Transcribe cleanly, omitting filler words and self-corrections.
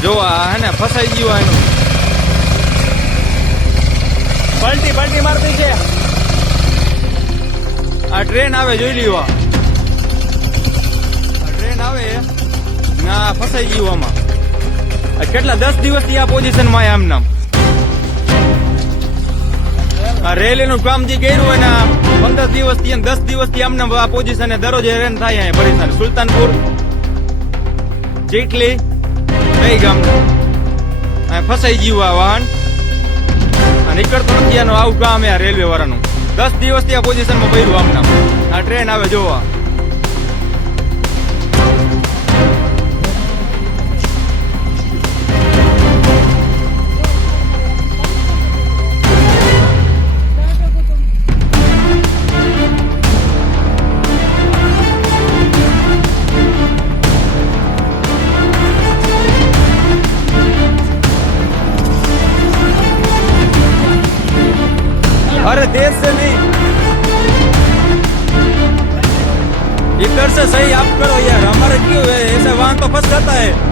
જો આ હે ને ફસાઈ ગયું એનું પલટી પલટી મારતી છે. આ ટ્રેન આવે જોઈ લ્યો આ ટ્રેન આવે ના ફસાઈ ગયું આમાં આ કેટલા 10 દિવસથી આ પોઝિશનમાં આમ નામ આ રેલીનું કામ જે કર્યું હોય ને 15 દિવસથી અને 10 દિવસથી આમને આ પોઝિશન દરરોજ હેરાન થાય અહીંયા પરેશાન સુલતાનપુર ચીટલી કઈ ગામના ફસાઈ ગયું આ વાહન નીકળતો નથી આનું આવું કામ આ રેલવે વાળાનું 10 દિવસથી આ પોઝિશનમાં પડ્યું આમના આ ટ્રેન આવે જોવા अरे देर से नहीं इधर से सही आप करो यार हमारे क्यों है ऐसे वाहन तो फंस जाता है